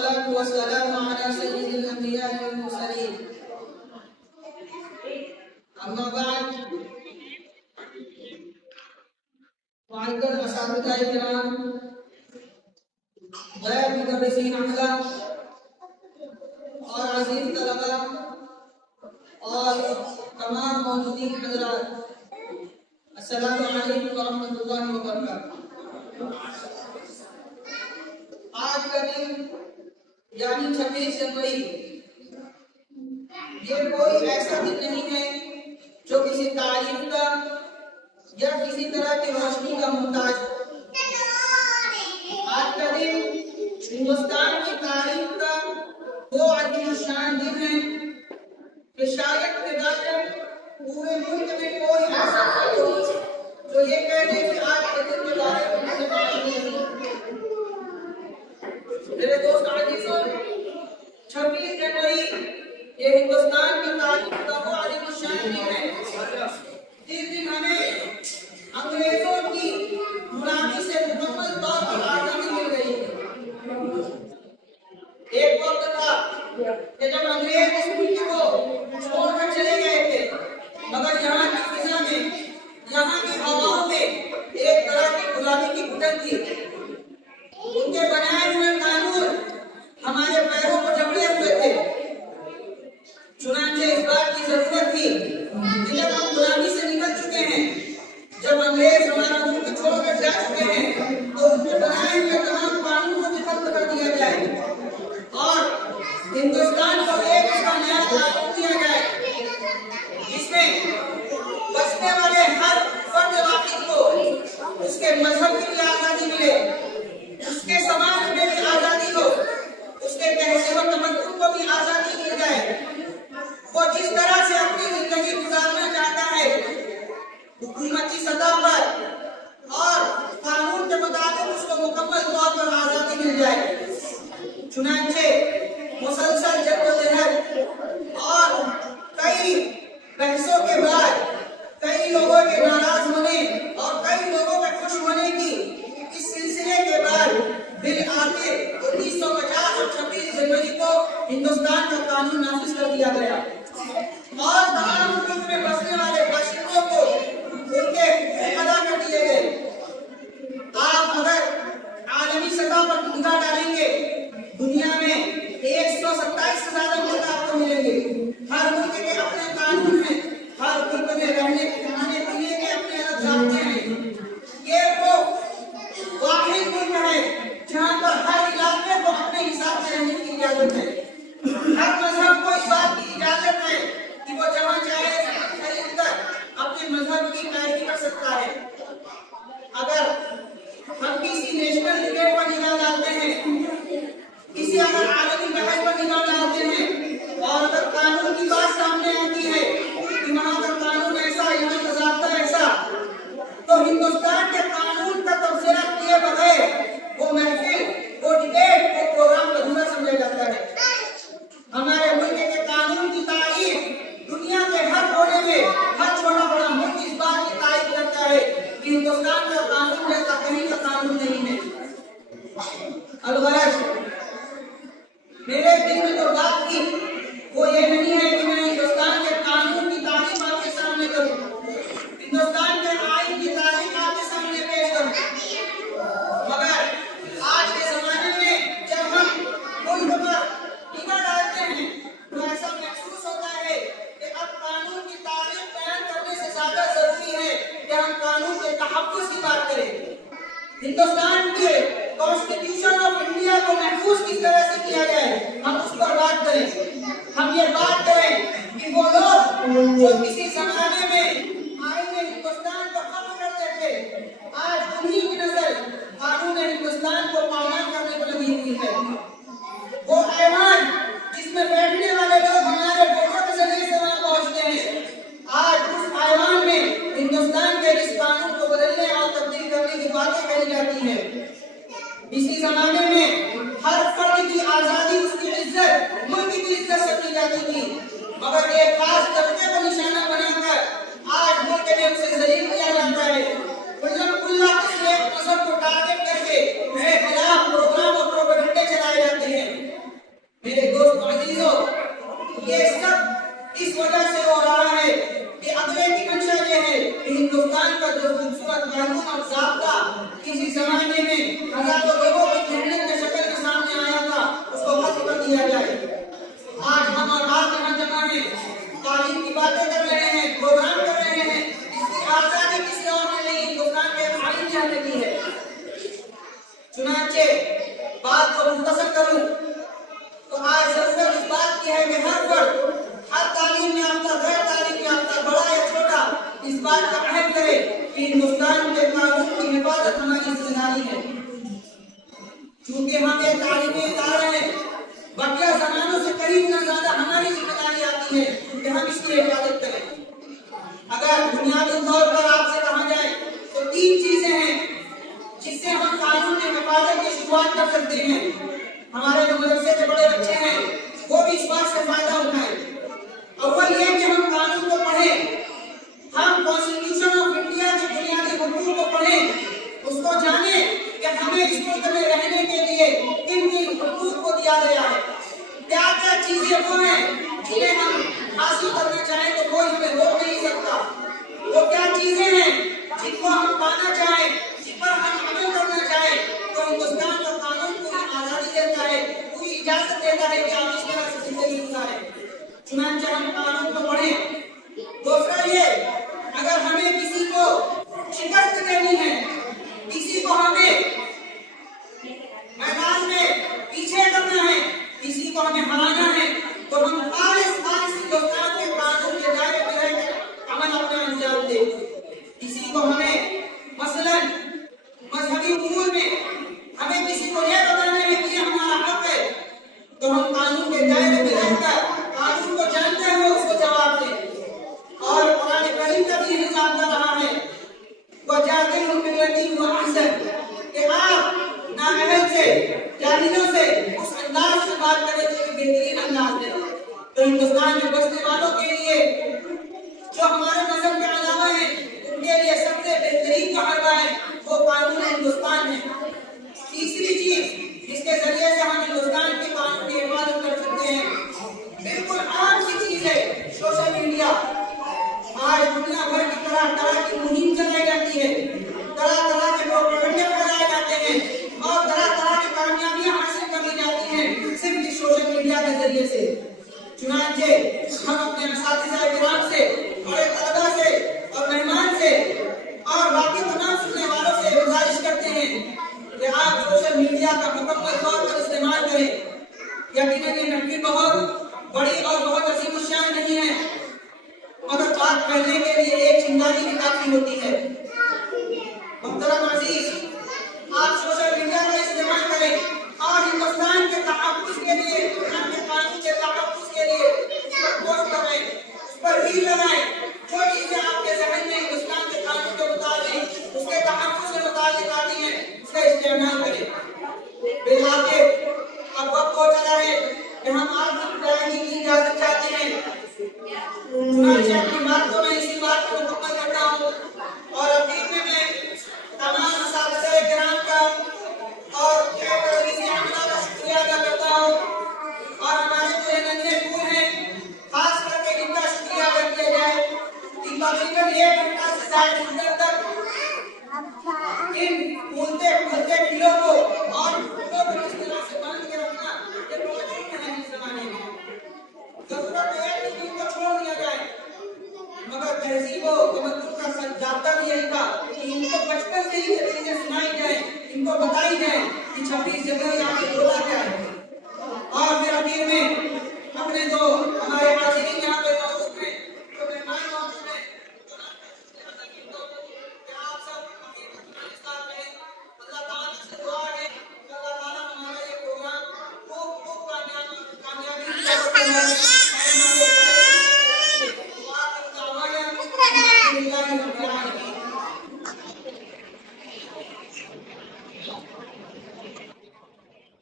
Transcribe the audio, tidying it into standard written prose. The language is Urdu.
والصلاة والسلام على سيد الأنبياء والمرسلين أما بعد معزز اساتذہ کرام غیر مدرسین اعلیٰ اور عزیز طلباء اور تمام موجودین حضرات السلام علیکم ورحمۃ اللہ وبرکاتہ۔ آج کا دن یعنی 26 جنوری یہ کوئی ایسا دن نہیں ہے جو کسی تعریف کا یا کسی طرح کی روشنی کا محتاج ہو۔ آج کا دن ہندوستان کی تاریخ کا وہ عظیم الشان دن ہے کہ شاید کے بعد پورے ملک میں کوئی ایسا ہو جو یہ کہنے کہ آج کے دن کے بارے میں مجھے معلوم نہیں۔ میرے دوست عزیزوں، 26 جنوری یہ ہندوستان کی تاریخ کا وہ عظیم الشان دن ہے جس دن ہمیں انگریزوں کی غلامی سے مکمل طور پر آزادی مل گئی ہے۔ ایک وقت تھا کہ جب انگریز اس ملک کو چھوڑ کر چلے گئے تھے، مگر یہاں کی فضا میں، یہاں کی ہواؤں میں ایک طرح کی غلامی کی گھٹن تھی۔ ان کے بنائے ہوئے قانون ہمارے پیروں کو جکڑے ہوئے تھے۔ چنانچہ اس بات کی ضرورت تھی کہ جب ہم غلامی سے نکل چکے ہیں، جب انگریز ہمارا ملک چھوڑ کر جا چکے ہیں، تو ان کے بنائے ہوئے تمام قانون کو ختم کر دیا جائے اور ہندوستان کو ایک اس کا نیا قانون دیا جائے جس میں بسنے والے ہر فرد واحد کو اس کے مذہب کی بھی آزادی ملے، اس کے سماج میں بھی آزادی ہو، اس کے تہذیب و تمدن کو بھی آزادی مل جائے۔ وہ جس طرح سے اپنی زندگی گزارنا چاہتا ہے حکومتی سطح پر اور قانون کے مطابق اس کو مکمل طور پر آزادی مل جائے۔ چنانچہ مسلسل جدوجہد اور کئی بحثوں کے بعد، کئی لوگوں کے ناراض ہونے اور کئی لوگوں کے خوش ہونے کی اس سلسلے کے بعد بالآخر 1950 اور 26 جنوری کو ہندوستان کا قانون نافذ کر دیا گیا اور تمام ملک میں بسنے والے باشندوں کو ان کے حقوق ادا کر دیے گئے۔ آپ اگر عالمی سطح پر نگاہ ڈالیں گے، دنیا میں 127 سے زیادہ ملک آپ کو ملیں گے۔ ہر ملک کے اپنے قانون ہیں، ہر ملک میں رہنے کھانے پینے کے اپنے الگ ضابطے ہیں۔ یہ وہ واحد ملک ہے جہاں پر ہر علاقے کو اپنے حساب سے رہنے کی اجازت ہے۔ ہر مذہب کو اس بات کی اجازت ہے کہ وہ جہاں چاہے خرید کر اپنے مذہب کی پیروی کر سکتا ہے۔ اگر ہم کسی نیشنل ڈبیٹ پر نگاہ ڈالتے ہیں، کسی اگر عالمی بحث پر نگاہ ڈالتے ہیں اور اگر قانون کی بات سامنے آتی ہے کہ وہاں کا قانون ایسا، یہاں کا ضابطہ ایسا، تو ہندوستان کے قانون کا تبصرہ کیے بغیر وہ محفل، وہ ڈبیٹ، وہ پروگرام ادھورا سمجھا جاتا ہے۔ ہمارے ملک کے قانون کی تعریف دنیا کے ہر کونے میں ہر چھوٹا بڑا ملک اس بات کی تعریف کرتا ہے کہ ہندوستان کا قانون جیسا کہیں کا قانون نہیں ہے۔ الغرض میرے دل میں جو بات کی وہ یہ نہیں ہے کہ میں ہندوستان کے قانون کی تعریف آپ کے سامنے کروں، ہندوستان کے آئین کی تعریف آپ کے سامنے پیش کروں، مگر آج کے زمانے میں جب ہم ملک پر نگاہ ڈالتے ہیں تو ایسا محسوس ہوتا ہے کہ اب قانون کی تعریف بیان کرنے سے زیادہ ضروری ہے کہ ہم قانون کے تحفظ کی بات کریں۔ ہندوستان کے کانسٹیٹیوشن آف انڈیا کو محفوظ کس طرح سے کیا جائے، ہم اس پر بات کریں۔ ہم یہ بات کریں کہ وہ لوگ جو کسی زمانے میں آئین ہندوستان کو ختم کرتے تھے، آج انہی کی نظر قانون ہندوستان کو پامال کرنے کو لگی ہوئی ہے۔ وہ ایوان جس میں بیٹھنے والے لوگ ہمارے ووٹوں کے ذریعے سے وہاں پہنچتے ہیں، آج اس ایوان میں ہندوستان کے اس قانون کو بدلنے اور تبدیل کرنے کی باتیں کہی جاتی ہیں۔ اسی زمانے میں ہر فرد کی آزادی، اس کی عزت، ملک کی عزت سمجھی جاتی تھی، مگر ایک خاص طبقے کو نشانہ بنا یہ سب اس وجہ سے ہو رہا ہے کہ اگلے کی منشا یہ ہے کہ ہندوستان کا جو خوبصورت قانون اور ضابطہ کسی زمانے میں ہزاروں لوگوں کی محنت کے شکل میں سامنے آیا تھا اس کو ختم کر دیا جائے۔ آج ہم اور آپ یہاں جمع ہیں، تعلیم کی باتیں کر رہے ہیں، پروگرام کر رہے ہیں، اس کی آزادی کسی اور نے نہیں، ہندوستان کے تعلیم نے کی ہے۔ چنانچہ بات کو مختصر کروں تو آج ضرورت اس بات کی ہے کہ ہر فرد، ہر تعلیم یافتہ، غیر تعلیم یافتہ، بڑا یا چھوٹا، اس بات کا عہد کرے کہ ہندوستان کے قانون کی حفاظت ہماری ذمہ داری ہے۔ چونکہ ہم ایک تعلیمی ادارہ ہیں، بقیہ زمانوں سے کہیں گنا زیادہ ہماری ذمہ داری آتی ہے کہ ہم اس کی حفاظت کریں۔ اگر بنیادی طور پر آپ سے کہا جائے تو 3 چیزیں ہیں جس سے ہم قانون کی حفاظت کی شروعات کر سکتے ہیں۔ ہمارے جو مدرسے کے بڑے بچے ہیں وہ بھی اس بات سے فائدہ اٹھائیں۔ اول یہ کہ ہم قانون کو پڑھیں، ہم کانسٹیٹیوشن آف انڈیا کے بنیادی حقوق کو پڑھیں، اس کو جانیں کہ ہمیں اس ملک میں رہنے کے لیے کن کن حقوق کو دیا گیا ہے، کیا کیا چیزیں وہ ہیں جنہیں ہم حاصل کرنا چاہیں تو کوئی ہمیں روک نہیں سکتا، وہ کیا چیزیں ہیں جن کو ہم پانا چاہیں، جن پر ہم عمل کرنا چاہیں تو ہندوستان کا قانون پوری آزادی دیتا ہے، پوری اجازت دیتا ہے کہ آپ اس طرح سے زندگی گزاریں۔ چنانچہ ہم قانون کو پڑھیں۔ دوسرا یہ، اگر ہمیں کسی کو شکست دینی ہے، کسی کو ہمیں میدان میں پیچھے کرنا ہے، کسی کو ہمیں ہرانا ہے تو ہم خالص ہندوستان کے قانون کے دائرے میں رہ کر عمل اپنا انجام دیں۔ کسی کو ہمیں مثلاً مذہبی امور میں ہمیں کسی کو یہ بتانا ہے کہ یہ ہمارا حق ہے تو ہم قانون کے دائرے میں رہ کر قانون کو جانتے ہوئے اس کو جواب دیں۔ اور قرآن کریم کا بھی نظام کر رہا ہے وَجَادِلْهُم بِالَّتِي هِيَ أَحْسَنُ، کہ آپ نااہل سے، جاہلوں سے اس انداز سے بات کریں جو کہ بہترین انداز ہے۔ تو ہندوستان میں بسنے والوں کے لیے جو ہمارے مذہب کے علاوہ ہیں ان کے لیے سب سے بہترین محربہ ہے وہ قانون ہندوستان ہے۔ تیسری چیز جس کے ذریعے سے ہم ہندوستان کے قانون کی حفاظت کر سکتے ہیں، بالکل عام سی چیز ہے، سوشل میڈیا۔ آج دنیا بھر کی طرح کی مہم چلائی جاتی ہے، طرح کے پروپیگنڈے پھیلائے جاتے ہیں اور طرح کی کامیابیاں حاصل کر لی جاتی ہیں صرف اس سوشل میڈیا کے ذریعے سے۔ چنانچہ ہم اپنے اساتذہ کرام سے، بڑے طلباء سے اور مہمان سے اور باقی تمام سننے والوں سے گزارش کرتے ہیں کہ آپ سوشل میڈیا کا مکمل طور پر استعمال کریں۔ یقیناً یہ محفل بہت بڑی اور بہت عظیم الشان نہیں ہے، مگر بات کرنے کے لیے ایک چنگاری بھی کافی ہوتی ہے۔ محترم عزیز، آپ سوشل میڈیا کا استعمال کریں اور ہندوستان کے تحفظ کے لیے، ہندوستان کے قانون کے تحفظ کے لیے اس پر پوسٹ کریں، اس پر ریل لگائیں۔ جو چیزیں آپ کے ذہن میں ہندوستان کے قانون کے مطابق، اس کے تحفظ کے متعلق آتی ہیں، اس کا استعمال کریں۔ بالآخر اب وقت ہو چلا ہے کہ ہم آپ کی ادائیگی کی اجازت چاہتے ہیں۔ چنانچہ اپنی بات کو میں اسی بات کو مکمل کرتا ہوں اور اخیر میں تمام اساتذہ کرام کا اور تدریسی عملہ کا شکریہ ادا کرتا ہوں اور ہمارے جو ننھے پھول ہیں خاص کر کے ان کا شکریہ ادا کیا جائے کہ تقریباً 1 گھنٹہ سے زائد مدت تک ان پھولتے پھلتے پھولوں کو اور پھولوں کو اس طرح سے باندھ کے رکھنا یہ بہت مشکل ہے اس زمانے میں۔ ضرورت ہے کہ ان کو چھوڑ دیا جائے، مگر تہذیب و تمدن کا ضابطہ بھی یہی تھا کہ ان کو بچپن سے ہی یہ چیزیں سنائی جائیں، ان کو بتائی جائیں کہ 26 جنوری آپ کے بولا کیا ہے۔ اور پھر اخیر میں اپنے دو